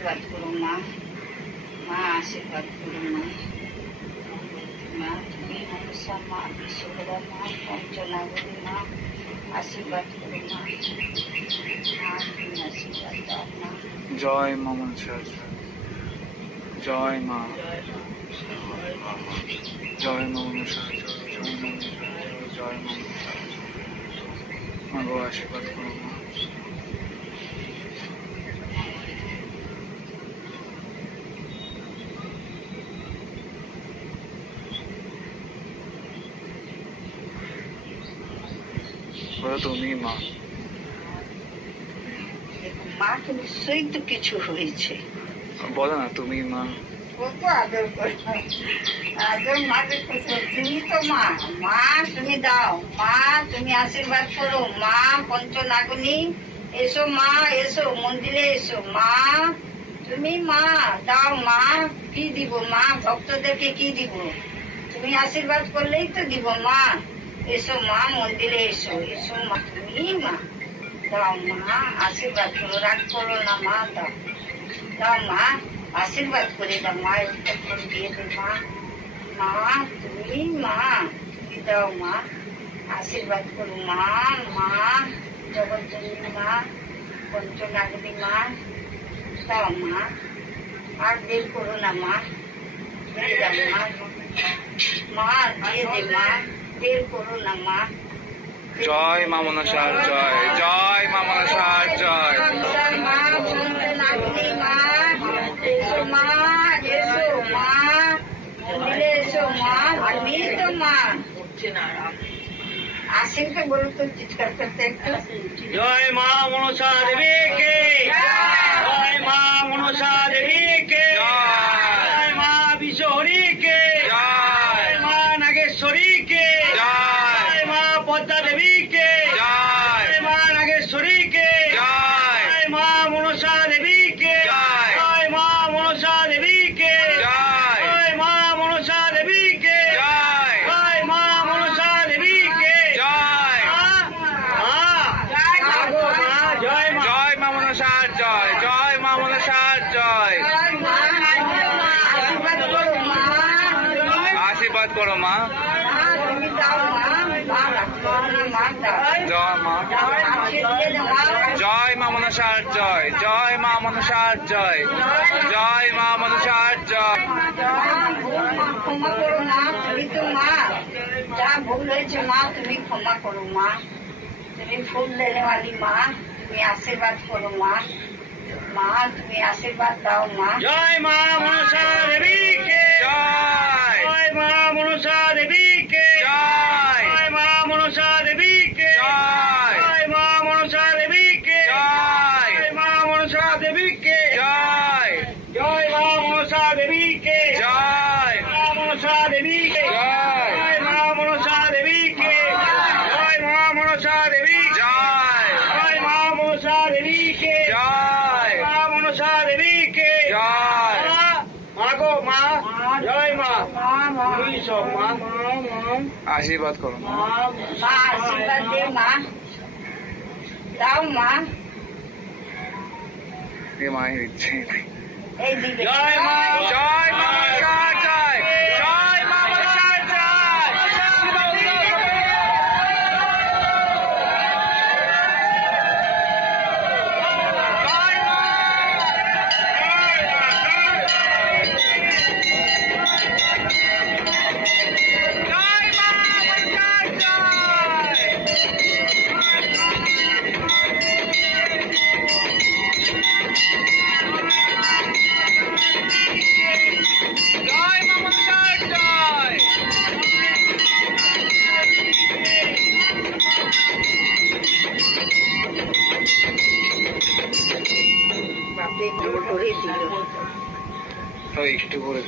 आशीर्वाद करो माँ, माँ आशीर्वाद करो माँ, माँ तुम्हें मनसा माँ विश्वकर्मा माँ पंचनागरी माँ आशीर्वाद करो माँ, माँ तुम्हें आशीर्वाद दाओ माँ। जय माँ मनसा जय माँ, जय माँ मनसा जय माँ माँ गो आशीर्वाद करो माँ। বলো তুমি মা। মা তো নিশ্চয়ই তো কিছু হয়েছে, বলো না তুমি মা। কত আদর করো, আদর মাকে করছো, তুমি তো মা, মা তুমি দাও মা, তুমি আশীর্বাদ করো মা পঞ্চনাগিনী, এসো মা এসো মন্দিরে এসো মা, তুমি মা দাও মা, কি দিব মা ভক্তদেরকে কি দিব, তুমি আশীর্বাদ করলেই তো দিব মা, এসো মা মন্দিরে এসো, এসো মা তুমি মা দাও মা আশীর্বাদ করো, রাগ করো না মা, দাও দাও মা আশীর্বাদ করে দাও মা, উত্তর দিয়ে দে মা, মা তুমি মা তুমি দাও মা আশীর্বাদ করো মা, মা জগৎজননী মা পঞ্চনাগিনী মা দাও মা, আর দেরি করো না মা, দিয়ে দাও মা, মা দিয়ে দে মা, দেরি করো না মা। জয় মা মনসার জয়, জয় মা মনসার জয়। মা পঞ্চনাগিনী মা এসো মা, এসো মা মন্দিরে এসো মা, আমি তো মা আসেন তো বলো তো চিৎকার করতে একটু। জয় মা মনসা দেবী কে, জয় মা মনসা দেবী কে, জয় মা বিশ্বহরি কে, জয় মা নাগেশ্বরী কে, জয় মা পদ্মা দেবী কে, জয় মা নাগেশ্বরী কে, জয় মা মনসা দেবী কে, জয় মা মনসা দেবী কে, জয় মা মনসা দেবী কে, জয় মা মনসা দেবী কে, জয় জয় মা মনসার জয়, জয় মা মনসার জয়। আশীর্বাদ করো মা, জয় মা, জয় মা মনসার জয়, জয় মা মনসার জয়, জয় মা মনসার জয়। ক্ষমা করো মা, তুমি তো মা, যা ভুল হয়েছে মা তুমি ক্ষমা করো মা, তুমি ফুল দেনে वाली মা, তুমি আশীর্বাদ করো মা, মা তুমি আশীর্বাদ দাও মা। জয় মা মনসা দেবী কে, জয়, জয় মা মনসা দেবী কে, জয়, জয় মা মনসা দেবী কে, জয়, জয় মা মনসা দেবী কে, জয়, জয় মা মনসা দেবী কে, জয়, জয় মা মনসা দেবী কে, জয়, মা মনসা দেবী কে, জয়, জয় মা মনসা দেবী কে, জয় মা মনসা দেবী, জয়, জয় মা মনসা দেবী কে, জয়, মা মনসা দেবী কে, জয়। মা গো মা, জয় মা, মা মা তুমি সব মা, আশীর্বাদ করো মা। মা আশীর্বাদ দে মা, দাও মা, এ মায়ের ইচ্ছে এই দিবে জয় মা, জয় মা মনসার জয়, জয় মা মনসার জয়। বাপরে জোর করে দিল, তো একটু করে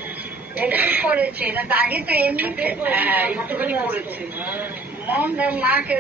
একটু করেছে না তো আগে তো এমনি একটুখানি করেছে, মন মাকে